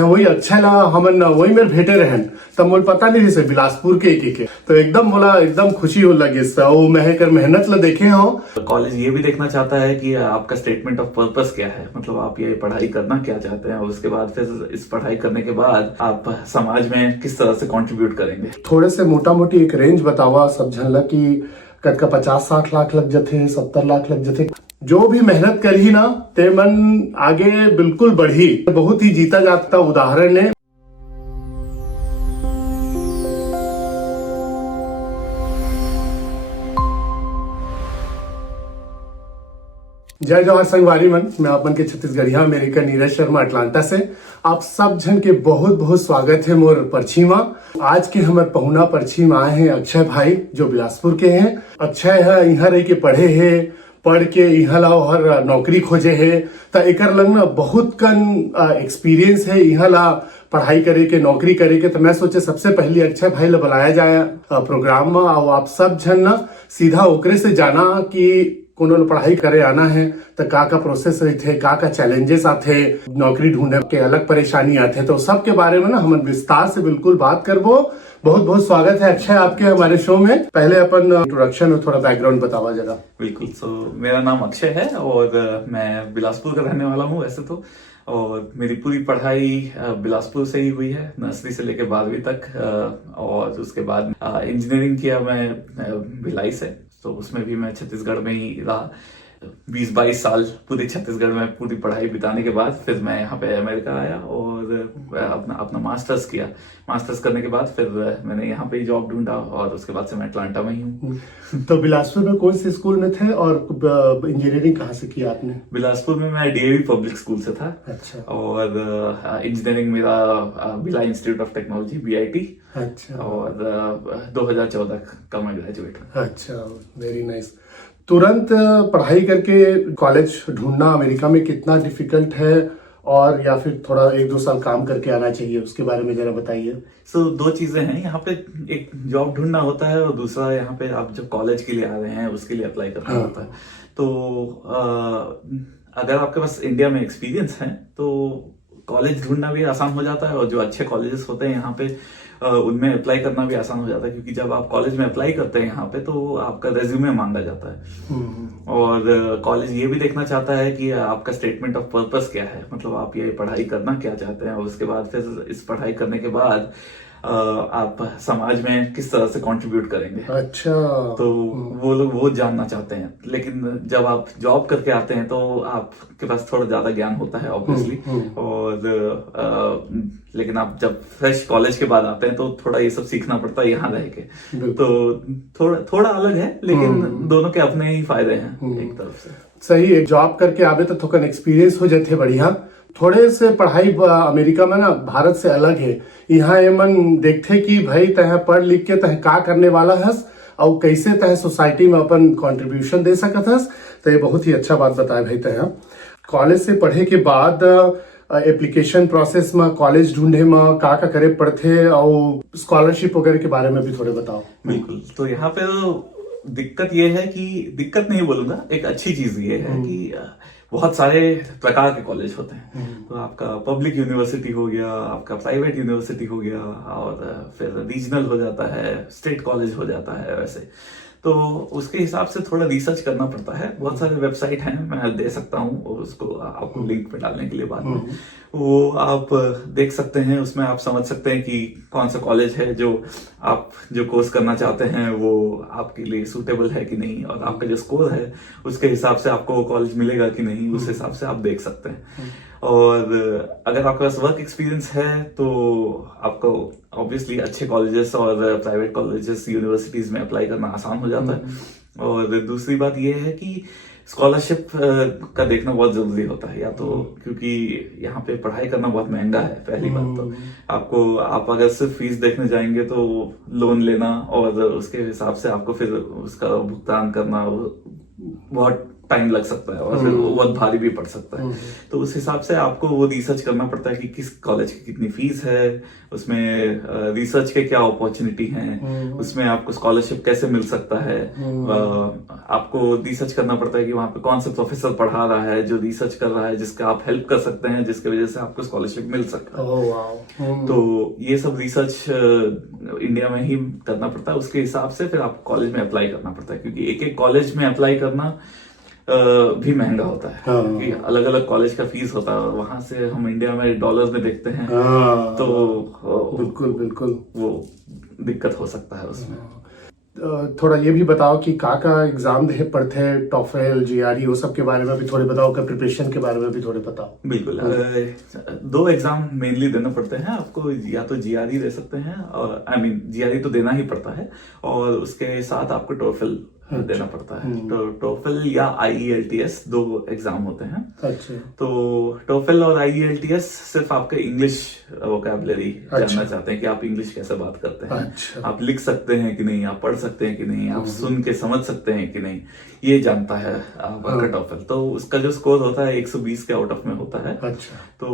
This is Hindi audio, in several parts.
वही अच्छा ला हमन वही मेरे भेटे रहन तब मोल पता नहीं से बिलासपुर के तो एकदम बोला एकदम खुशी हो लगे वो महकर मेहनत ला देखे हो। कॉलेज ये भी देखना चाहता है कि आपका स्टेटमेंट ऑफ पर्पस क्या है, मतलब आप ये पढ़ाई करना क्या चाहते हैं और उसके बाद फिर इस पढ़ाई करने के बाद आप समाज में किस तरह से कंट्रीब्यूट करेंगे। थोड़े से मोटा मोटी एक रेंज बतावा सब झनला की कद का 50-60 लाख लग जाते 70 लाख लग जाते जो भी मेहनत करी ना ते मन आगे बिल्कुल बढ़ी। बहुत ही जीता जाता उदाहरण है। जय जवाहर संगवारी मन, मैं अपन के छत्तीसगढ़िया अमेरिका नीरज शर्मा अटलांटा से आप सब जन के बहुत बहुत स्वागत है मोर पर्ची में। आज के हमारे पहुना पर्ची में आए हैं अक्षय भाई जो बिलासपुर के हैं। अक्षय है यहाँ रह के पढ़े है, पढ़ के यहाँ ला हर नौकरी खोजे है तो एकर लग ना बहुत कन एक्सपीरियंस है यहाँ ला पढ़ाई करे के नौकरी करे के। तो मैं सोचे सबसे पहले अक्षय भाई ला बुलाया जाए प्रोग्राम में और आप सब जन ना सीधा ओकरे से जाना कि कोनो पढ़ाई करे आना है तो का प्रोसेस रहते, का चैलेंजेस आते, नौकरी ढूंढने के अलग परेशानी आते, तो सब के बारे में ना हम विस्तार से बिल्कुल बात करबो। बहुत बहुत स्वागत है अक्षय आपके हमारे शो में। पहले अपन इंट्रोडक्शन और थोड़ा बैकग्राउंड बतावा जरा। बिल्कुल। मेरा नाम अक्षय है और मैं बिलासपुर का रहने वाला हूँ वैसे तो, और मेरी पूरी पढ़ाई बिलासपुर से ही हुई है, नर्सरी से लेकर 12वीं तक। और उसके बाद इंजीनियरिंग किया मैं भिलाई से, तो उसमें भी मैं छत्तीसगढ़ में ही रहा 20-22 साल। पूरे छत्तीसगढ़ में पूरी पढ़ाई बिताने के बाद फिर मैं यहाँ पे अमेरिका आया और अपना मास्टर्स किया। मास्टर्स करने के बाद फिर मैंने यहाँ पे ही जॉब ढूंढा और उसके बाद से मैं अटलांटा में ही हूँ। तो बिलासपुर में कौन से स्कूल में थे और इंजीनियरिंग कहाँ से किया आपने? बिलासपुर में मैं डीएवी पब्लिक स्कूल से था। अच्छा। और इंजीनियरिंग मेरा Bhilai institute of technology BIT. अच्छा। और 2014 का मैं ग्रेजुएट हूँ। अच्छा, वेरी नाइस। तुरंत पढ़ाई करके कॉलेज ढूंढना अमेरिका में कितना डिफिकल्ट है और या फिर थोड़ा 1-2 साल काम करके आना चाहिए, उसके बारे में जरा बताइए। दो चीजें हैं यहाँ पे, एक जॉब ढूंढना होता है और दूसरा यहाँ पे आप जब कॉलेज के लिए आ रहे हैं उसके लिए अप्लाई करना होता है। तो अगर आपके पास इंडिया में एक्सपीरियंस है तो कॉलेज ढूंढना भी आसान हो जाता है और जो अच्छे कॉलेजेस होते हैं यहाँ पे उनमें अप्लाई करना भी आसान हो जाता है, क्योंकि जब आप कॉलेज में अप्लाई करते हैं यहाँ पे तो आपका रेज्यूमे मांगा जाता है। और कॉलेज ये भी देखना चाहता है कि आपका स्टेटमेंट ऑफ पर्पस क्या है, मतलब आप ये पढ़ाई करना क्या चाहते हैं और उसके बाद फिर इस पढ़ाई करने के बाद आप समाज में किस तरह से कंट्रीब्यूट करेंगे। अच्छा। तो वो लोग वो जानना चाहते हैं। लेकिन जब आप जॉब करके आते हैं तो आपके पास थोड़ा ज्यादा ज्ञान होता है ऑब्वियसली। और लेकिन आप जब फ्रेश कॉलेज के बाद आते हैं तो थोड़ा ये सब सीखना पड़ता है यहाँ रह के। तो थोड़ा अलग है, लेकिन दोनों के अपने ही फायदे हैं एक तरफ से। सही है, जॉब करके आवे तो थोड़ा एक्सपीरियंस हो जाते बढ़िया। थोड़े से पढ़ाई अमेरिका में ना भारत से अलग है। यहाँ एमन देखते कि भाई तह पढ़ लिख के तह का करने वाला हस और कैसे तह सोसाइटी में अपन कंट्रीब्यूशन दे सकत हस। तो ये बहुत ही अच्छा बात बताया भाई। तह कॉलेज से पढ़े के बाद एप्लीकेशन प्रोसेस में कॉलेज ढूंढे में का करे पड़ते और स्कॉलरशिप वगैरह के बारे में भी थोड़े बताओ। बिल्कुल। तो यहाँ पे दिक्कत ये है कि, दिक्कत नहीं बोलूंगा, एक अच्छी चीज ये है कि बहुत सारे प्रकार के कॉलेज होते हैं। तो आपका पब्लिक यूनिवर्सिटी हो गया, आपका प्राइवेट यूनिवर्सिटी हो गया, और फिर रीजनल हो जाता है, स्टेट कॉलेज हो जाता है वैसे। तो उसके हिसाब से थोड़ा रिसर्च करना पड़ता है। बहुत सारे वेबसाइट हैं, मैं दे सकता हूँ और उसको आपको लिंक पे डालने के लिए बाद में वो आप देख सकते हैं। उसमें आप समझ सकते हैं कि कौन सा कॉलेज है जो आप जो कोर्स करना चाहते हैं वो आपके लिए सूटेबल है कि नहीं, और आपका जो स्कोर है उसके हिसाब से आपको वो कॉलेज मिलेगा कि नहीं, उस हिसाब से आप देख सकते हैं। और अगर आपके पास वर्क एक्सपीरियंस है तो आपको ऑब्वियसली अच्छे कॉलेजेस और प्राइवेट कॉलेजेस यूनिवर्सिटीज में अप्लाई करना आसान हो जाता है। और दूसरी बात यह है कि स्कॉलरशिप का देखना बहुत जरूरी होता है, या तो क्योंकि यहाँ पे पढ़ाई करना बहुत महंगा है पहली बात तो। आप अगर सिर्फ फीस देखने जाएंगे तो लोन लेना और उसके हिसाब से आपको फिर उसका भुगतान करना बहुत टाइम लग सकता है और फिर वो बहुत भारी भी पड़ सकता है। तो उस हिसाब से आपको वो रिसर्च करना पड़ता है कि किस कॉलेज की कितनी फीस है, उसमें रिसर्च के क्या अपॉर्चुनिटी हैं, उसमें आपको स्कॉलरशिप कैसे मिल सकता है, आपको रिसर्च करना पड़ता है कि वहां पे कौन सा प्रोफेसर पढ़ा रहा है जो रिसर्च कर रहा है, जिसका आप हेल्प कर सकते हैं, जिसकी वजह से आपको स्कॉलरशिप मिल सकता है। तो ये सब रिसर्च इंडिया में ही करना पड़ता है। उसके हिसाब से फिर आपको कॉलेज में अप्लाई करना पड़ता है, क्योंकि एक एक कॉलेज में अप्लाई करना भी महंगा होता है, क्योंकि अलग अलग कॉलेज का फीस होता है और वहां से हम इंडिया में डॉलर्स में देखते हैं। तो बिल्कुल बिल्कुल वो दिक्कत हो सकता है उसमें। थोड़ा ये भी बताओ कि का एग्जाम दे पढ़ते, टॉफेल, जीआरई, वो सब के बारे में भी थोड़े बताओ, का प्रिपरेशन के बारे में भी थोड़े बताओ। बिल्कुल, 2 एग्जाम मेनली देना पड़ते हैं आपको, या तो जीआरई दे सकते हैं, और जीआरई तो देना ही पड़ता है, और उसके साथ आपको टॉफेल देना पड़ता है। तो टोफल या IELTS 2 एग्जाम होते हैं। अच्छा। तो टोफल और IELTS सिर्फ आपके इंग्लिश वोकैबुलरी जानना चाहते हैं कि आप इंग्लिश कैसे बात करते हैं। अच्छा। आप लिख सकते हैं कि नहीं, आप पढ़ सकते हैं कि नहीं, आप सुन के समझ सकते हैं कि नहीं, ये जानता है आपका टोफल। तो उसका जो स्कोर होता है 120 के आउट ऑफ में होता है। अच्छा। तो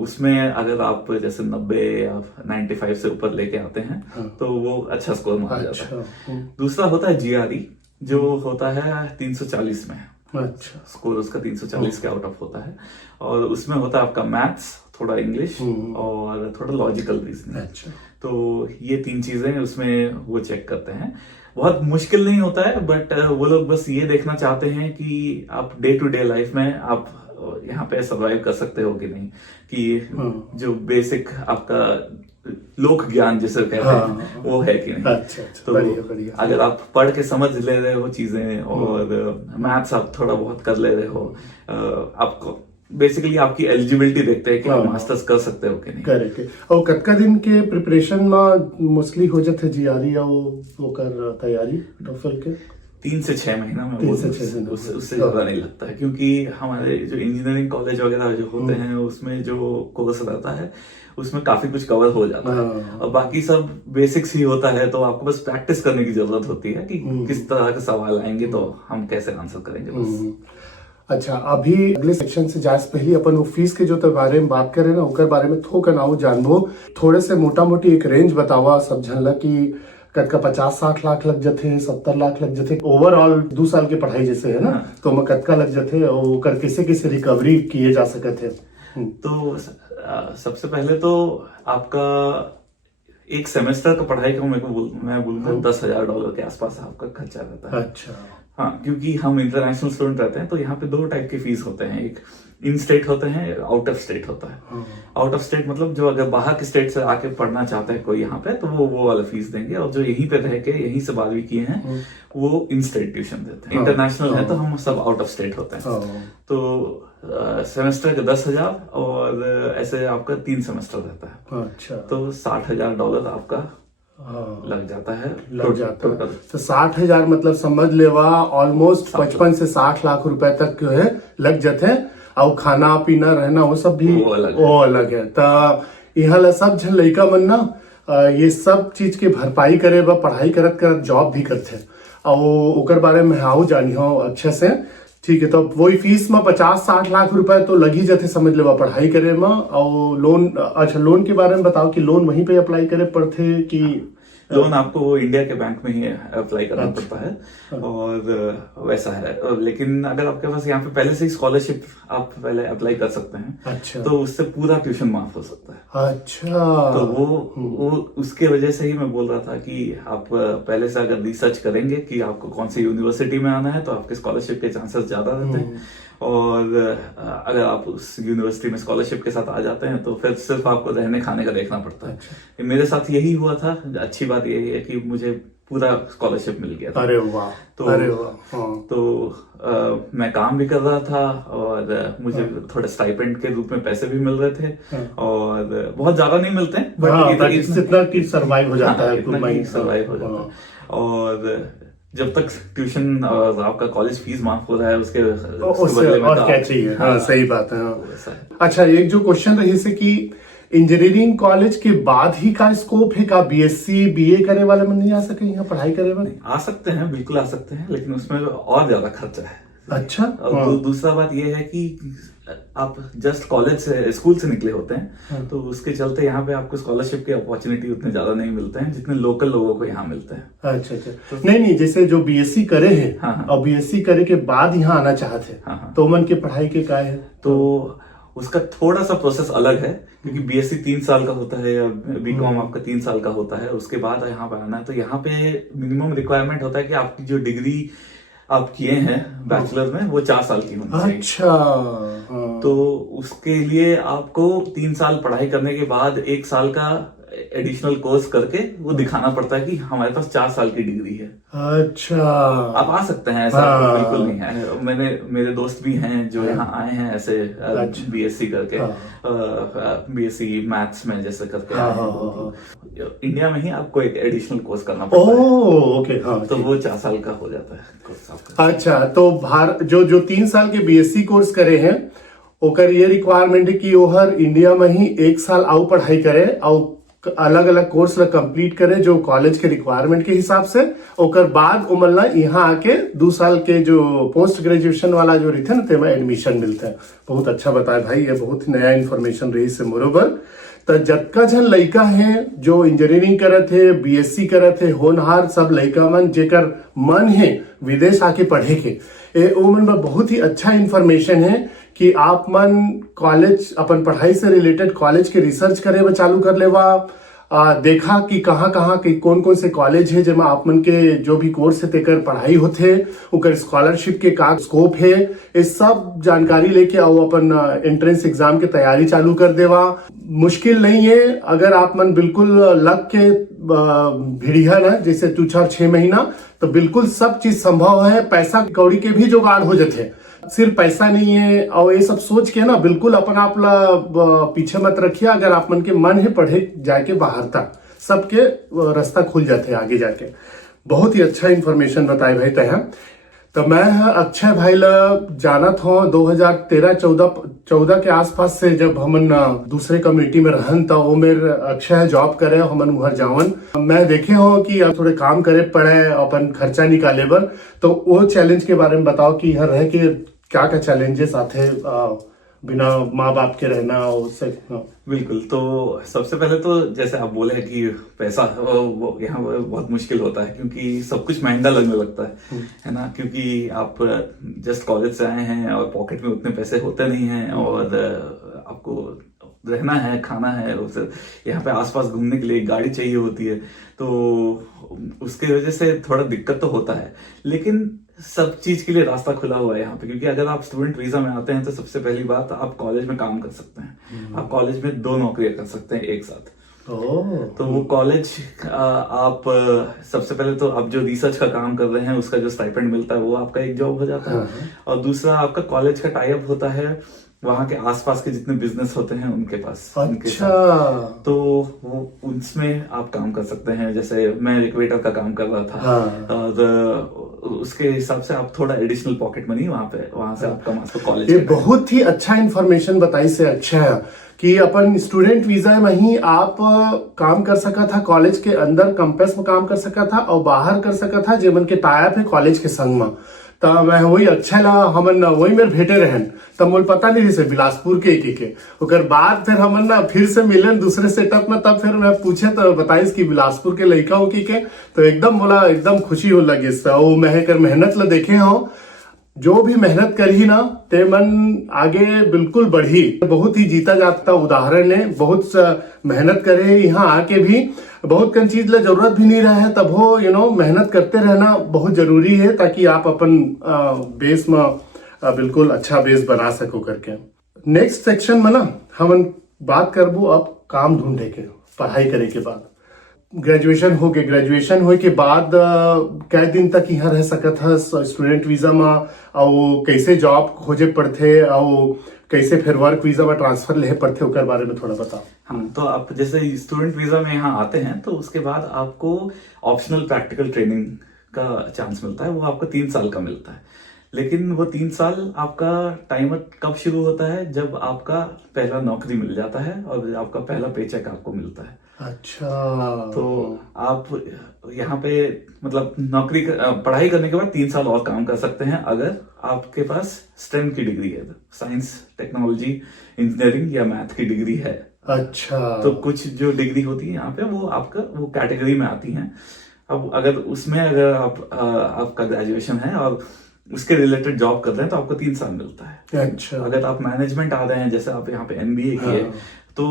उसमें अगर आप जैसे 90 या 95 से ऊपर लेके आते हैं तो वो अच्छा स्कोर माना जाता है। दूसरा होता है GRE, जो होता है 340 में। अच्छा। स्कोर उसका 340 के आउट ऑफ होता है, और उसमें होता है आपका मैथ्स, थोड़ा इंग्लिश और थोड़ा लॉजिकल रीजनिंग। अच्छा। तो ये 3 चीजें उसमें वो चेक करते हैं। बहुत मुश्किल नहीं होता है, बट वो लोग बस ये देखना चाहते हैं कि आप डे टू डे लाइफ में आप यहाँ पे सर्वाइव कर सकते हो कि नहीं, कि जो बेसिक आपका लोक ज्ञान जिसे कहते हैं वो है कि नहीं। अच्छा, तो बढ़िया बढ़िया। अगर आप पढ़ के समझ ले रहे हो चीजें, और मैथ्स आप थोड़ा बहुत कर ले रहे हो, आपको बेसिकली आपकी एलिजिबिलिटी देखते हैं कि आप मास्टर्स कर सकते हो कि नहीं। करेक्ट। और कतका दिन के प्रिपरेशन में मोस्टली हो जाते GRE या वो कर तैयारी टोफल के? 3 से 6 महीना में, 3 से 6 दिन, उससे ज्यादा नहीं लगता है, क्योंकि हमारे जो इंजीनियरिंग कॉलेज वगैरह जो होते हैं उसमें जो कोर्स रहता है उसमें काफी कुछ कवर हो जाता है, और बाकी सब बेसिक्स ही होता है। तो आपको बस प्रैक्टिस करने की जरूरत होती है कि किस तरह के सवाल आएंगे तो हम कैसे आंसर करेंगे बस। अच्छा, अभी अगले सेक्शन से जाए से पहले अपन वो फीस के जो तो बारे में बात करें ना, ओकर बारे में थोड़ा नाउ जानबो। थोड़े से मोटा मोटी एक रेंज बतावा सब झन ला कि कतका 50-60 लाख लग जाते, 70 लाख लग जाते ओवरऑल 2 साल के पढ़ाई जैसे है ना, तो मैं कतका लग जाते और ओकर कैसे कैसे रिकवरी किए जा सकते हैं। तो सबसे पहले तो आपका एक सेमेस्टर का पढ़ाई का मैं बोलूंगा $10,000 के आसपास आपका खर्चा रहता है। अच्छा। हाँ, क्योंकि हम इंटरनेशनल स्टूडेंट रहते हैं, तो यहाँ पे 2 टाइप के फीस होते हैं, एक इन स्टेट होते हैं, आउट ऑफ स्टेट होता है। आउट ऑफ स्टेट मतलब जो अगर बाहर के स्टेट से आके पढ़ना चाहते हैं कोई यहाँ पे, तो वो वाला फीस देंगे, और जो यहीं पे रह के यहीं से 12वीं किए हैं वो इन स्टेट ट्यूशन देते हैं। इंटरनेशनल है तो हम सब आउट ऑफ स्टेट होते हैं। तो सेमेस्टर का 10,000, और ऐसे आपका 3 सेमेस्टर रहता है। अच्छा। तो $60,000 आपका लग जाता है। तो 60,000 मतलब समझ लेवा ऑलमोस्ट 55 से 60 लाख रुपए तक जो है लग जाते हैं, और खाना पीना रहना वो सब भी वो अलग है। तो यहाँ ला सब झन लड़का मन ना ये सब चीज के भरपाई करे बा पढ़ाई करत करत जॉब भी करते, और ओकर बारे में हाउ जानी हो अच्छे से। ठीक है, तो वही फीस में 50-60 लाख रुपए तो लग ही जाते समझ लेवा पढ़ाई करे में। और लोन, अच्छा लोन के बारे में बताओ कि लोन वहीं पे अप्लाई करे पड़ते कि लोन आपको इंडिया के बैंक में ही अप्लाई करना पड़ता है, और वैसा है। लेकिन अगर आपके पास यहाँ पे पहले से ही स्कॉलरशिप आप पहले अप्लाई कर सकते हैं। अच्छा। तो उससे पूरा ट्यूशन माफ हो सकता है। अच्छा। तो वो उसके वजह से ही मैं बोल रहा था कि आप पहले से अगर रिसर्च करेंगे कि आपको कौन सी यूनिवर्सिटी में आना है, तो आपके स्कॉलरशिप के चांसेस ज्यादा रहते हैं। और अगर आप उस यूनिवर्सिटी में स्कॉलरशिप के साथ आ जाते हैं तो फिर सिर्फ आपको रहने खाने का देखना पड़ता है। अच्छा। मेरे साथ यही हुआ था। अच्छी बात यही है कि मुझे पूरा स्कॉलरशिप मिल गया था। अरे वाह। अरे वाह। तो मैं काम भी कर रहा था, और मुझे थोड़ा स्टाइपेंड के रूप में पैसे भी मिल रहे थे, और बहुत ज्यादा नहीं मिलते हैं, बट इतना कि सर्वाइव हो जाता है, सर्वाइव हो जाता है। और जब तक ट्यूशन और आपका कॉलेज फीस माफ हो रहा है उसके बदले में और क्या चाहिए। हाँ, सही बात है। अच्छा, एक जो क्वेश्चन रही से कि इंजीनियरिंग कॉलेज के बाद ही का स्कोप है, का BSc BA करे वाले में नहीं आ सके यहाँ पढ़ाई करे वाले? आ सकते हैं, बिल्कुल आ सकते हैं, लेकिन उसमें और ज्यादा खर्चा है। अच्छा। और दूसरा बात ये है कि आप जस्ट कॉलेज से स्कूल से निकले होते हैं, तो उसके चलते यहाँ पे आपको स्कॉलरशिप की अपॉर्चुनिटी उतने ज्यादा नहीं मिलते हैं जितने लोकल लोगों को यहाँ मिलते हैं। अच्छा अच्छा। नहीं नहीं, जैसे जो बीएससी करे हैं, हाँ। और बीएससी करे के बाद यहाँ आना चाहते हैं, हाँ। तो मन के पढ़ाई के क्या है? तो उसका थोड़ा सा प्रोसेस अलग है, क्योंकि बीएससी 3 साल का होता है या बीकॉम आपका 3 साल का होता है। उसके बाद यहाँ पे आना है, तो यहाँ पे मिनिमम रिक्वायरमेंट होता है कि आपकी जो डिग्री आप किए हैं बैचलर में वो 4 साल की होनी चाहिए। अच्छा। हाँ। तो उसके लिए आपको 3 साल पढ़ाई करने के बाद 1 साल का एडिशनल कोर्स करके वो दिखाना पड़ता है कि हमारे पास 4 साल की डिग्री है। अच्छा। आप आ सकते हैं, ऐसा हाँ। बिल्कुल नहीं है। मेरे दोस्त भी हैं जो यहाँ आए हैं ऐसे बीएससी करके, बीएससी मैथ्स में जैसे करके आए हैं। इंडिया में ही आपको एक एडिशनल कोर्स करना पड़ता है। ओके। हाँ, तो वो 4 साल का हो जाता है कोर्स आपका। अच्छा, तो जो 3 साल के बीएससी कोर्स करे हैं, ओकर ये रिक्वायरमेंट है कि ओहर इंडिया में ही 1 साल आउ पढ़ाई करे और अलग अलग कोर्स ला कंप्लीट करे जो कॉलेज के रिक्वायरमेंट के हिसाब से। ओकर बाद उमरला यहाँ आके 2 साल के जो पोस्ट ग्रेजुएशन वाला जो रहते ना, तेमा एडमिशन मिलता है। बहुत अच्छा बताया भाई, ये बहुत ही नया इन्फॉर्मेशन रही से मोरोबर। तो जतका जन लड़का है जो इंजीनियरिंग करत है, बीएससी करत है, होनहार सब लड़का मन जेकर मन है विदेश आके पढ़े के, वो मन में बहुत ही अच्छा इन्फॉर्मेशन है कि आप मन कॉलेज अपन पढ़ाई से रिलेटेड कॉलेज के रिसर्च करे में चालू कर लेवा। देखा कि कहाँ कहाँ के कौन कौन से कॉलेज है जेमा आप मन के जो भी कोर्स है तेकर पढ़ाई होते, उकर स्कॉलरशिप के का स्कोप है, ये सब जानकारी लेके आओ अपन एंट्रेंस एग्जाम की तैयारी चालू कर देवा। मुश्किल नहीं है अगर आप मन बिल्कुल लग के भिड़िया ना, जैसे 2-4-6 महीना, तो बिल्कुल सब चीज संभव है। पैसा कौड़ी के भी जुगाड़ हो जाते, सिर्फ पैसा नहीं है। और ये सब सोच के ना बिल्कुल अपन आप ला पीछे मत रखिए। अगर आप मन के मन है पढ़े जाके बाहर तक, सबके रास्ता खुल जाते आगे जाके। बहुत ही अच्छा इन्फॉर्मेशन बताए भाई तय। तो मैं अक्षय भाई ला जानत हूँ 2013-14 के आसपास से, जब हमन दूसरे कम्युनिटी में रहन था, वो मेरे अक्षय जॉब करे, हमन उहर जावन। मैं देखे हो कि अब थोड़े काम करे पड़े अपन खर्चा निकाले बर। तो वो चैलेंज के बारे में बताओ कि यहाँ रह के क्या क्या चैलेंजेस आते बिना माँ बाप के रहना उससे। बिल्कुल। तो सबसे पहले तो जैसे आप बोले कि पैसा वो यहाँ बहुत मुश्किल होता है, क्योंकि सब कुछ महंगा लगने लगता है ना। क्योंकि आप जस्ट कॉलेज से आए हैं और पॉकेट में उतने पैसे होते नहीं हैं, और आपको रहना है, खाना है, यहाँ पे आसपास घूमने के लिए गाड़ी चाहिए होती है, तो उसके वजह से थोड़ा दिक्कत तो होता है। लेकिन सब चीज के लिए रास्ता खुला हुआ है यहाँ पे, क्योंकि अगर आप स्टूडेंट वीजा में आते हैं तो सबसे पहली बात, आप कॉलेज में काम कर सकते हैं। आप कॉलेज में 2 नौकरियां कर सकते हैं एक साथ। तो वो कॉलेज आप सबसे पहले तो आप जो रिसर्च का काम कर रहे हैं उसका जो स्टाइपेंड मिलता है वो आपका एक जॉब हो जाता है, और दूसरा आपका कॉलेज का टाई अप होता है वहां के आसपास के जितने बिजनेस होते हैं उनके पास। अच्छा। तो वो उनमें आप काम कर सकते हैं। जैसे मैं एक वेटर का काम कर रहा था, और उसके हिसाब से आप थोड़ा एडिशनल पॉकेट मनी वहां से आप कमा सकते। कॉलेज ये बहुत ही अच्छा इन्फॉर्मेशन बताई से अच्छा है कि अपन स्टूडेंट वीजा में ही आप काम कर सका था, कॉलेज के अंदर कैंपस में काम कर सका था और बाहर कर सका था जेमन के टाइप है कॉलेज के संग में। तब मैं वही अच्छा ला हमन वही मेरे भेटे रहन, तब मुझे पता नहीं जैसे बिलासपुर के ओकर बाद फिर हमन ना फिर से मिलन दूसरे सेटअप में। तब फिर मैं पूछे तो बताइस कि बिलासपुर के लड़का हो के, तो एकदम बोला एकदम खुशी हो लगे। वो मैं कर मेहनत ला देखे हो, जो भी मेहनत करी ना ते मन आगे बिल्कुल बढ़ी। बहुत ही जीता जाता उदाहरण है, बहुत मेहनत करे यहाँ आके भी, बहुत कन चीज ला जरूरत भी नहीं रहे, तब हो मेहनत करते रहना बहुत जरूरी है, ताकि आप अपन बेस में बिल्कुल अच्छा बेस बना सको करके। नेक्स्ट सेक्शन में ना हम बात करबो अब काम ढूंढे के, पढ़ाई करे के बाद। ग्रेजुएशन हो के बाद कै दिन तक यहाँ रह सकत है स्टूडेंट वीजा में, और कैसे जॉब खोजे पड़ते, और कैसे फिर वर्क वीजा में ट्रांसफर ले पड़ते, उसके बारे में थोड़ा बताओ। हाँ, तो आप जैसे स्टूडेंट वीजा में यहाँ आते हैं तो उसके बाद आपको ऑप्शनल प्रैक्टिकल ट्रेनिंग का चांस मिलता है, वो आपको 3 साल का मिलता है। लेकिन वो 3 साल आपका टाइमर कब शुरू होता है, जब आपका पहला नौकरी मिल जाता है और आपका पहला पेचेक आपको मिलता है। अच्छा। तो आप यहाँ पे मतलब पढ़ाई करने के बाद 3 साल और काम कर सकते हैं अगर आपके पास स्टेम की डिग्री है, साइंस, टेक्नोलॉजी, इंजीनियरिंग या मैथ की डिग्री है। अच्छा। तो कुछ जो डिग्री होती है यहाँ पे वो आपका वो कैटेगरी में आती हैं। अब अगर आपका ग्रेजुएशन है और उसके रिलेटेड जॉब कर रहे हैं तो आपको 3 साल मिलता है। अच्छा। अगर आप मैनेजमेंट आ रहे हैं, जैसे आप यहाँ पे MBA किए, हाँ। तो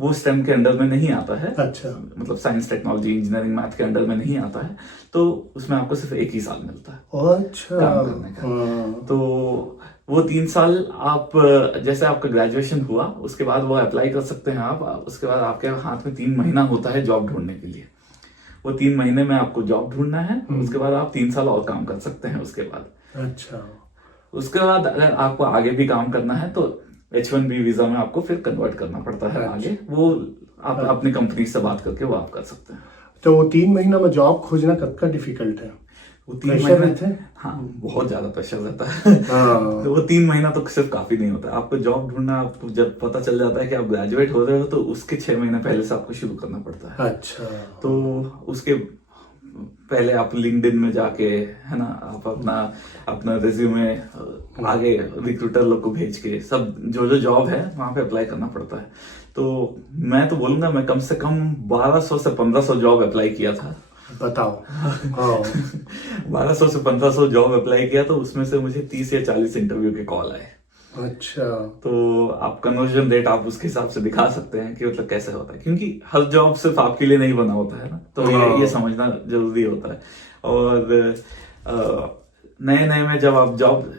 वो स्टेम के अंडर में नहीं आता है। अच्छा। मतलब साइंस, टेक्नोलॉजी, इंजीनियरिंग, मैथ के अंडर में नहीं आता है, तो उसमें आपको सिर्फ 1 ही साल मिलता है अच्छा। काम करने का। हाँ। तो वो 3 साल आप जैसे आपका ग्रेजुएशन हुआ उसके बाद वो अप्लाई कर सकते हैं आप। उसके बाद आपके हाथ में 3 महीना होता है जॉब ढूंढने के लिए। वो 3 महीने में आपको जॉब ढूंढना है, उसके बाद आप 3 साल और काम कर सकते हैं उसके बाद। अच्छा। उसके बाद अगर आपको आगे भी काम करना है तो H1B वीजा में आपको फिर कन्वर्ट करना पड़ता है। आगे वो आप अपनी कंपनी से बात करके वो आप कर सकते हैं। तो वो 3 महीना में जॉब खोजना कब का डिफिकल्ट है? वो 3 प्रेशर महीने रहते हैं? हाँ, बहुत ज्यादा प्रेशर रहता है। हाँ। तो वो 3 महीना तो सिर्फ काफी नहीं होता। आपको जॉब ढूंढना, आपको जब पता चल जाता है कि आप ग्रेजुएट हो रहे हो तो उसके 6 महीने पहले से आपको शुरू करना पड़ता है। अच्छा। तो उसके पहले आप लिंक्डइन में जाके, है ना, आप अपना रिज्यूमे आगे रिक्रूटर लोग को भेज के सब जो जॉब है वहां पे अप्लाई करना पड़ता है। तो मैं तो बोलूंगा मैं कम से कम 1200 से 1500 जॉब अप्लाई किया था। बताओ। हाँ। 1200 से 1500 जॉब अप्लाई किया, तो उसमें से मुझे 30 या 40 इंटरव्यू के कॉल आए। अच्छा। तो आप कन्वर्जन रेट आप उसके हिसाब से दिखा सकते हैं कि मतलब कैसे होता है, क्योंकि हर जॉब सिर्फ आपके लिए नहीं बना होता है ना। तो ये समझना जरूरी होता है। और नए नए में जब आप जॉब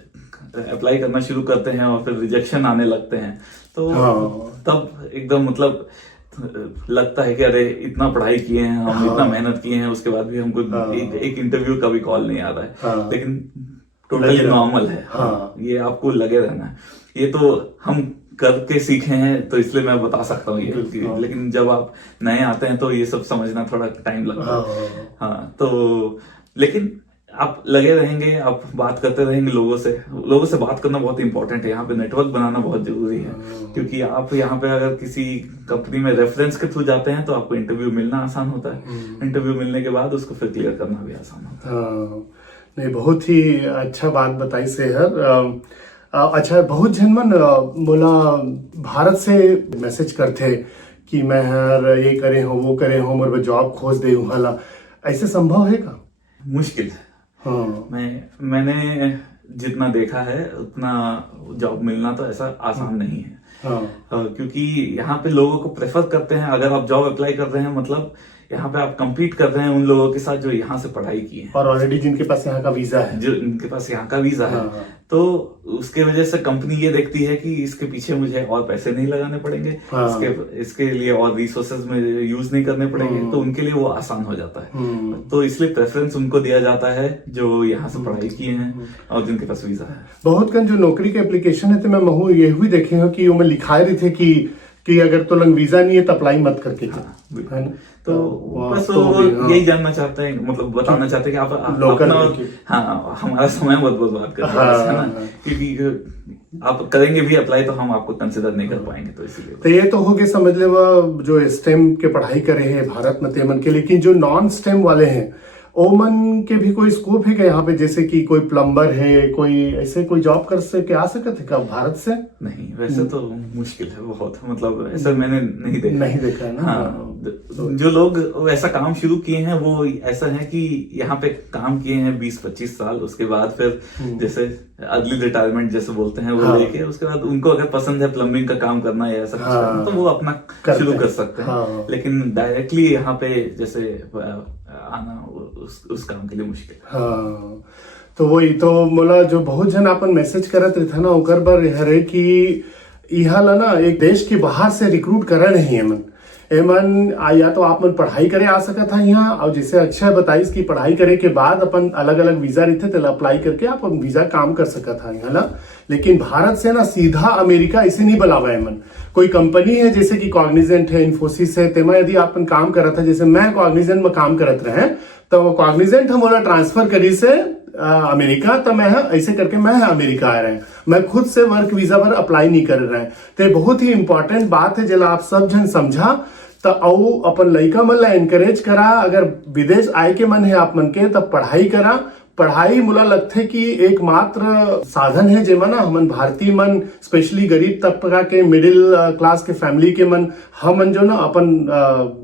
अप्लाई करना शुरू करते हैं और फिर रिजेक्शन आने लगते हैं तो तब एकदम मतलब लगता है कि अरे इतना पढ़ाई किए हैं हम, इतना मेहनत किए हैं, उसके बाद भी हमको एक इंटरव्यू का भी कॉल नहीं आ रहा है। लेकिन टोटली नॉर्मल है। ये आपको लगे रहना है। ये तो हम करके सीखे हैं तो इसलिए मैं बता सकता हूँ ये। लेकिन जब आप नए आते हैं तो ये सब समझना थोड़ा टाइम लगता है। हाँ, तो लेकिन आप लगे रहेंगे, आप बात करते रहेंगे लोगों से बात करना बहुत इंपॉर्टेंट है। यहाँ पे नेटवर्क बनाना बहुत जरूरी है, क्योंकि आप यहाँ पे अगर किसी कंपनी में रेफरेंस के थ्रू जाते हैं तो आपको इंटरव्यू मिलना आसान होता है। इंटरव्यू मिलने के बाद उसको फिर क्लियर करना भी आसान होता है। नहीं, बहुत ही अच्छा बात बताई सेहर। अच्छा, बहुत जनमन बोला भारत से मैसेज करते कि मैं हर ये करे हो वो करे हो मोर जॉब खोज दे हला, ऐसे संभव है का? मुश्किल है। हाँ। मैंने जितना देखा है उतना जॉब मिलना तो ऐसा आसान नहीं है। हाँ। क्योंकि यहाँ पे लोगों को प्रेफर करते हैं। अगर आप जॉब अप्लाई कर रहे हैं मतलब यहाँ पे आप compete कर रहे हैं उन लोगों के साथ जो यहाँ से पढ़ाई की है और ऑलरेडी जिनके पास यहाँ का वीजा है, जो इनके पास यहाँ का वीजा है। हाँ। तो उसके वजह से कंपनी ये देखती है कि इसके पीछे मुझे और पैसे नहीं लगाने पड़ेंगे। हाँ। इसके लिए और रिसोर्सेज में यूज नहीं करने पड़ेंगे, तो उनके लिए वो आसान हो जाता है। तो इसलिए प्रेफरेंस उनको दिया जाता है जो यहाँ से पढ़ाई किए हैं और जिनके पास वीजा है। बहुत कन जो नौकरी के एप्लीकेशन है तो मैं महू ये भी देखे हो कि उनमें लिखाए रही थे कि अगर तो लंग वीजा नहीं है तो अप्लाई मत करके। है ना? तो बस वो यही जानना चाहते हैं, मतलब बताना चाहते हैं कि आप लोकल हमारा समय मत बर्बाद कर, है ना, क्योंकि आप करेंगे भी अप्लाई तो हम आपको कंसिडर नहीं कर पाएंगे। तो इसीलिए तो ये तो हो गए समझ ले वो जो स्टेम के पढ़ाई करे हैं भारत में तेमन के, लेकिन जो नॉन स्टेम वाले हैं ओमन के भी कोई स्कोप है क्या यहाँ पे? जैसे कि कोई प्लम्बर है, कोई ऐसे कोई जॉब कर सके आ सकते थे क्या भारत से? नहीं, वैसे तो मुश्किल है बहुत। मतलब ऐसा मैंने नहीं देखा है ना। हाँ, जो लोग ऐसा काम शुरू किए हैं वो ऐसा है कि यहाँ पे काम किए हैं 20-25 साल, उसके बाद फिर जैसे अर्ली रिटायरमेंट जैसे बोलते हैं वो लेके उसके बाद उनको अगर पसंद है प्लम्बिंग का काम करना या ऐसा कुछ करना तो वो अपना शुरू कर सकते हैं। लेकिन डायरेक्टली यहाँ पे जैसे आना उस काम के लिए मुश्किल। हाँ, तो वही तो मोला जो बहुत जन अपन मैसेज करत रहे था ना ओकर पर हरे कि इहा ला ना एक देश के बाहर से रिक्रूट करा नहीं है मन एमन या तो आप मन पढ़ाई करे आ सका था यहाँ, और जैसे अक्षय बताइस कि पढ़ाई करे के बाद अपन अलग अलग वीजा रहते तो अप्लाई करके आप वीजा काम कर सका था यहाँ ना। लेकिन भारत से ना सीधा अमेरिका इसे नहीं बुलावा है मन। कोई कंपनी है जैसे कि कॉग्निजेंट है, इन्फोसिस है, तेमा यदि अपन काम करत था, जैसे मैं कॉग्निजेंट में काम करत रहे तो कॉग्निजेंट हम ट्रांसफर करी से अमेरिका, तो मैं ऐसे करके मैं अमेरिका आ रहे हैं, मैं खुद से वर्क वीजा पर अप्लाई नहीं कर रहे हैं। तो बहुत ही इंपॉर्टेंट बात है जला आप सब जन समझा तो अपन लड़का मन ला एनकरेज करा, अगर विदेश आए के मन है आप मन के तब पढ़ाई करा। पढ़ाई मुला लगथे कि एकमात्र साधन है जेमा ना हमन भारतीय मन स्पेशली गरीब तबका के मिडिल क्लास के फैमिली के मन हमन जो ना अपन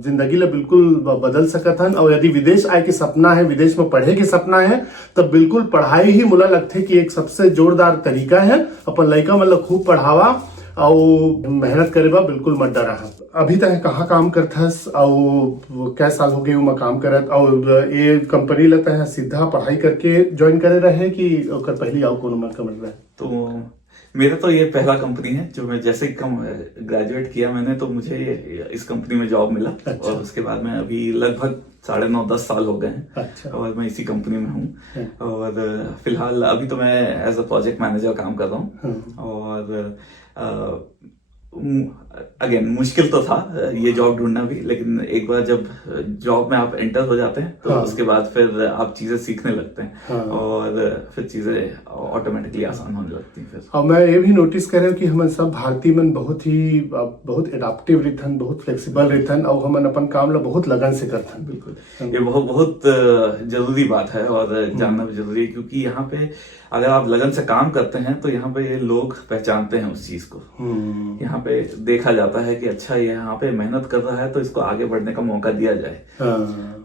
जिंदगी ला बिल्कुल बदल सकत हन। और यदि विदेश आए के सपना है, विदेश में पढ़े के सपना है, तब बिल्कुल पढ़ाई ही मुला लगथे कि एक सबसे जोरदार तरीका है। अपन लड़का मन ला खूब पढ़ावा और मेहनत करे बा बिल्कुल मत डरा। अभी तक कहाँ काम करथस और क्या साल हो गए उमा काम करत, और ये कंपनी ला तय सीधा पढ़ाई करके ज्वाइन करे रहे कि ओकर पहली आओ कोनो मन कमर रहे? तो मेरा तो ये पहला कंपनी है जो मैं जैसे ही ग्रेजुएट किया मैंने, तो मुझे इस कंपनी में जॉब मिला। अच्छा। और उसके बाद मैं अभी लगभग 9.5-10 साल हो गए हैं। अच्छा। और मैं इसी कंपनी में हूँ। और फिलहाल अभी तो मैं एज अ प्रोजेक्ट मैनेजर काम कर रहा हूँ। और अगेन मुश्किल तो था ये जॉब ढूंढना भी, लेकिन एक बार जब जॉब में आप एंटर हो जाते हैं तो उसके बाद फिर आप चीजें सीखने लगते हैं। और फिर चीजें ऑटोमेटिकली आसान होने लगती हैं फिर। और मैं ये भी नोटिस करे कि हम सब भारतीय मन बहुत एडाप्टिव रहथन, बहुत फ्लेक्सिबल रहथन, और हम अपन काम ला बहुत लगन से करथन। बिल्कुल, ये बहुत जरूरी बात है और जानना भी जरूरी है, क्योंकि यहाँ पे अगर आप लगन से काम करते हैं तो यहाँ पे ये लोग पहचानते हैं उस चीज को। यहाँ पे देखा जाता है कि अच्छा ये यहाँ पे मेहनत कर रहा है तो इसको आगे बढ़ने का मौका दिया जाए।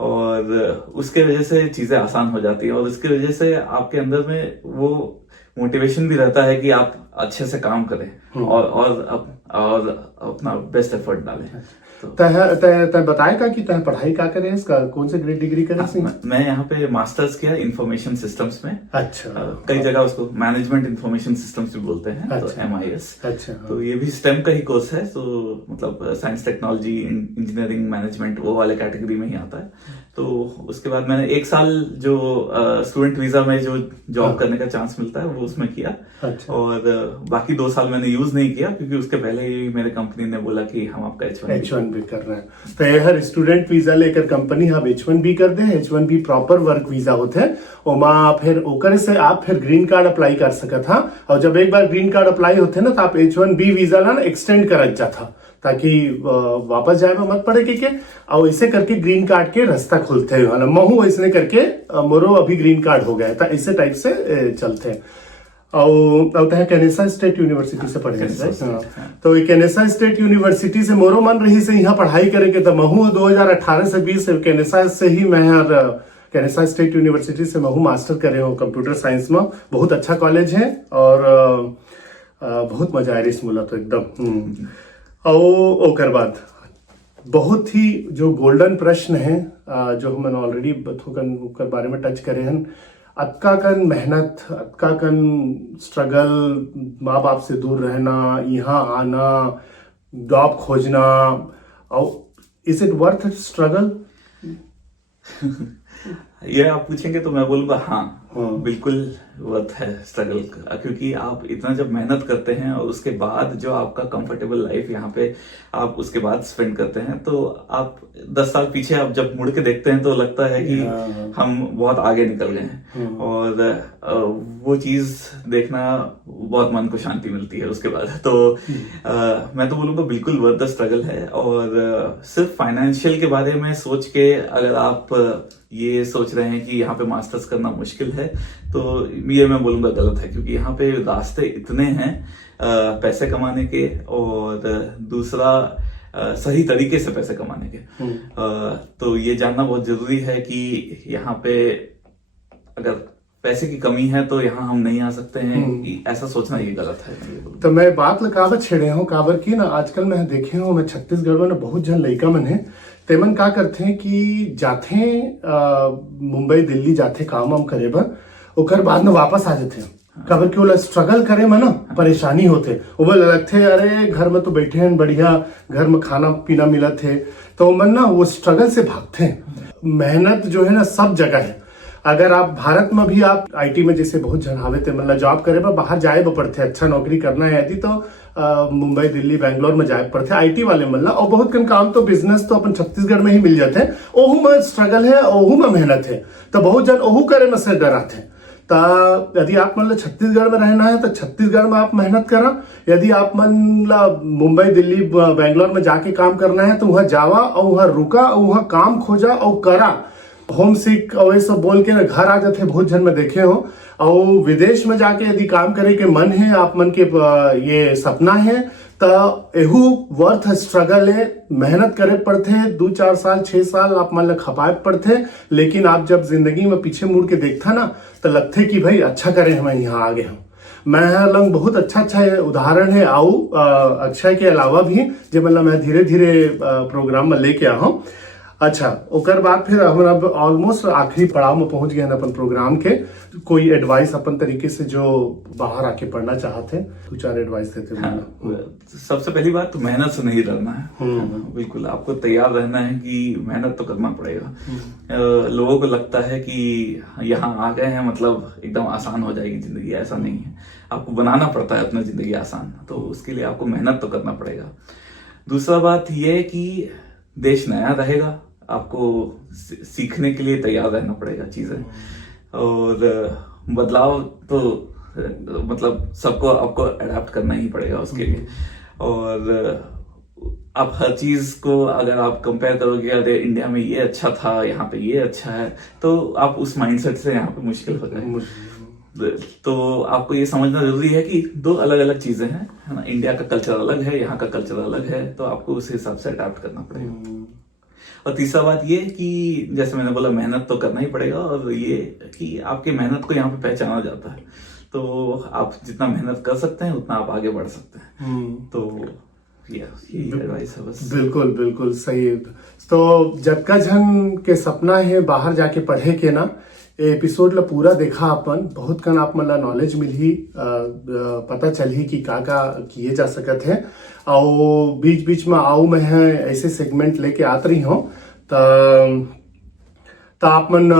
और उसके वजह से चीजें आसान हो जाती है, और उसके वजह से आपके अंदर में वो मोटिवेशन भी रहता है कि आप अच्छे से काम करें और अपना बेस्ट एफर्ट डालें। तय बताएगा कि तय पढ़ाई का करे, इसका कौन से ग्रेड डिग्री करे? मैं यहाँ पे मास्टर्स किया इंफॉर्मेशन सिस्टम्स में। अच्छा। कई जगह उसको मैनेजमेंट इंफॉर्मेशन सिस्टम्स भी बोलते हैं। अच्छा। तो MIS। अच्छा। तो ये भी स्टेम का ही कोर्स है, तो मतलब साइंस टेक्नोलॉजी इंजीनियरिंग मैनेजमेंट वो वाले कैटेगरी में ही आता है। तो उसके बाद मैंने 1 साल जो स्टूडेंट वीजा में जो जॉब करने का चांस मिलता है वो उसमें किया। अच्छा। और बाकी 2 साल मैंने यूज नहीं किया, क्योंकि उसके पहले ही मेरे कंपनी ने बोला कि हम आपका H1 भी कर रहे हैं। तो हर स्टूडेंट वीजा लेकर कंपनी हम H1 भी कर दे। H1 प्रॉपर वर्क वीजा होते हैं, ओमा फिर ओकर से आप फिर ग्रीन कार्ड अप्लाई कर सकत हा। और जब एक बार ग्रीन कार्ड अप्लाई होते ना तो आप H1B वीजा ना एक्सटेंड करत जाता, ताकि वापस जाए में मत पड़े के। और ऐसे करके ग्रीन कार्ड के रास्ता खुलते हैं। महू ऐसे करके मोरो अभी ग्रीन कार्ड हो गया था, ऐसे टाइप से चलते हैं। और कैनेसा स्टेट यूनिवर्सिटी से पढ़े तो कैनेसा स्टेट यूनिवर्सिटी से मोरो मन रही से यहाँ पढ़ाई करे के, तो महू 2018 से 20 कैनेसा से ही मैं कैनेसा स्टेट यूनिवर्सिटी से महू मास्टर करे हूँ कंप्यूटर साइंस में। बहुत अच्छा कॉलेज है और बहुत मजा आ रही इस मुला तो एकदम। और ओकर बाद बहुत ही जो गोल्डन प्रश्न है जो हमने ऑलरेडी थोकन बारे में टच करे हैं। अतका कन मेहनत, अतका कन स्ट्रगल, माँ बाप से दूर रहना, यहाँ आना, जॉब खोजना, और इज इट वर्थ स्ट्रगल? ये आप पूछेंगे तो मैं बोलूंगा हाँ, बिल्कुल वर्थ है स्ट्रगल, क्योंकि आप इतना जब मेहनत करते हैं और उसके बाद जो आपका कंफर्टेबल लाइफ यहाँ पे आप उसके बाद स्पेंड करते हैं, तो आप 10 साल पीछे आप जब मुड़ के देखते हैं तो लगता है कि हम बहुत आगे निकल गए हैं। और वो चीज देखना बहुत मन को शांति मिलती है उसके बाद। तो मैं तो बोलूंगा बिल्कुल वर्थ द स्ट्रगल है। और सिर्फ फाइनेंशियल के बारे में सोच के अगर आप ये सोच रहे हैं कि यहाँ पे मास्टर्स करना मुश्किल है, तो ये मैं बोलूंगा गलत है, क्योंकि यहाँ पे रास्ते इतने हैं पैसे कमाने के, और दूसरा सही तरीके से पैसे कमाने के। तो ये जानना बहुत जरूरी है कि यहाँ पे अगर पैसे की कमी है तो यहाँ हम नहीं आ सकते हैं, ऐसा सोचना ये गलत है। तो मैं बात लगावत छेड़े हूँ काबर की ना, आजकल मैं देखे हूँ मैं छत्तीसगढ़ में ना बहुत जन लड़का मन है, तेमन का करते हैं कि जाते मुंबई दिल्ली जाते काम वाम करे बर, ओकर बाद में वापस आ जाते हैं। काबर की वो स्ट्रगल करे में ना परेशानी होते, वो लगते अरे घर में तो बैठे हैं बढ़िया, घर में खाना पीना मिला थे, तो मन ना वो स्ट्रगल से भागते हैं। मेहनत जो है ना सब जगह है। अगर आप भारत में भी आप IT में जैसे बहुत जन आवे थे, मतलब जॉब करे पर बाहर जाए पड़ते, अच्छा नौकरी करना है यदि तो मुंबई दिल्ली बैंगलोर में जाए पड़ते IT वाले मतलब। और बहुत कम काम तो बिजनेस तो अपन छत्तीसगढ़ में ही मिल जाते हैं, ओहू में स्ट्रगल है, ओहू में मेहनत है, तो बहुत जन ओहू करे में से डराते हैं। यदि आप मतलब छत्तीसगढ़ में रहना है तो छत्तीसगढ़ में आप मेहनत करा। यदि आप मतलब मुंबई दिल्ली बेंगलोर में जाके काम करना है तो वहां जावा और वहां रुका और वहां काम खोजा और करा। होम सिक और ये सब बोल के ना घर आ जाते बहुत जन में देखे हो। और विदेश में जाके यदि काम करे के मन है, आप मन के ये सपना है तो एहू वर्थ स्ट्रगल है। मेहनत करे पड़ते 2-4 साल 6 साल आप मान खपाए पड़ते, लेकिन आप जब जिंदगी में पीछे मुड़ के देखता ना तो लगते कि भाई अच्छा करे हम यहाँ आ गए हम। मैं लंग बहुत अच्छा उदाहरण है आऊ अक्षय के अलावा भी जो मतलब मैं धीरे धीरे प्रोग्राम में लेके आ हूँ। अच्छा, ओकर बाद फिर हम अब ऑलमोस्ट आखिरी पड़ाव में पहुंच गए हैं अपन प्रोग्राम के। कोई एडवाइस अपन तरीके से जो बाहर आके पढ़ना चाहते हैं 2-4 एडवाइस देते हैं। सबसे पहली बात तो मेहनत से नहीं डरना है। बिल्कुल आपको तैयार रहना है कि मेहनत तो करना पड़ेगा। लोगों को लगता है कि यहाँ आ गए हैं मतलब एकदम आसान हो जाएगी जिंदगी, ऐसा नहीं है। आपको बनाना पड़ता है अपनी जिंदगी आसान, तो उसके लिए आपको मेहनत तो करना पड़ेगा। दूसरा बात यह है कि देश नया रहेगा, आपको सीखने के लिए तैयार रहना पड़ेगा चीजें, और बदलाव तो मतलब सबको आपको अडेप्ट करना ही पड़ेगा उसके लिए। और आप हर चीज को अगर आप कंपेयर करोगे, अरे इंडिया में ये अच्छा था यहाँ पे ये अच्छा है, तो आप उस माइंडसेट से यहाँ पे मुश्किल हो जाएगा। तो आपको ये समझना जरूरी है कि दो अलग अलग चीजें हैं, है ना। इंडिया का कल्चर अलग है, यहाँ का कल्चर अलग है, तो आपको उस हिसाब से अडेप्ट करना पड़ेगा। और तीसरा बात ये कि जैसे मैंने बोला मेहनत तो करना ही पड़ेगा, और ये कि आपकी मेहनत को यहाँ पे पहचाना जाता है, तो आप जितना मेहनत कर सकते हैं उतना आप आगे बढ़ सकते हैं। तो यही एडवाइस है बस। बिल्कुल बिल्कुल सही। तो जब का जन के सपना है बाहर जाके पढ़े के ना, एपिसोड ला पूरा देखा अपन, बहुत कन आप मतलब नॉलेज मिली, पता चली कि का किए जा सकत है। और बीच बीच में आओ मैं ऐसे सेगमेंट लेके आत रही हूँ, तो आप मन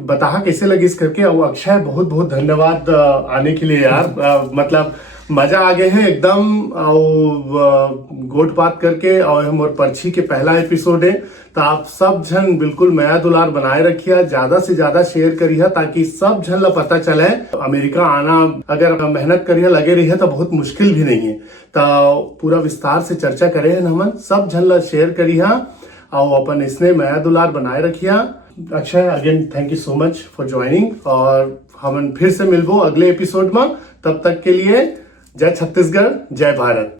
बता कैसे लगी इस करके। और अक्षय बहुत बहुत धन्यवाद आने के लिए यार। मतलब मजा आ गए हैं एकदम। और गोट बात करके, और हम और पर्ची के पहला एपिसोड है, तो आप सब जन बिल्कुल माया दुलार बनाए रखिए, ज्यादा से ज्यादा शेयर करिए ताकि सब जन ला पता चले अमेरिका आना अगर मेहनत करिए लगे रही है तो बहुत मुश्किल भी नहीं है। तो पूरा विस्तार से चर्चा करे है हमन, सब जन ला शेयर करिए और अपन इसने माया दुलार बनाए रखिए। Akshay again thank you so much for joining, और हम फिर से मिलबो अगले एपिसोड में। तब तक के लिए जय छत्तीसगढ़, जय भारत।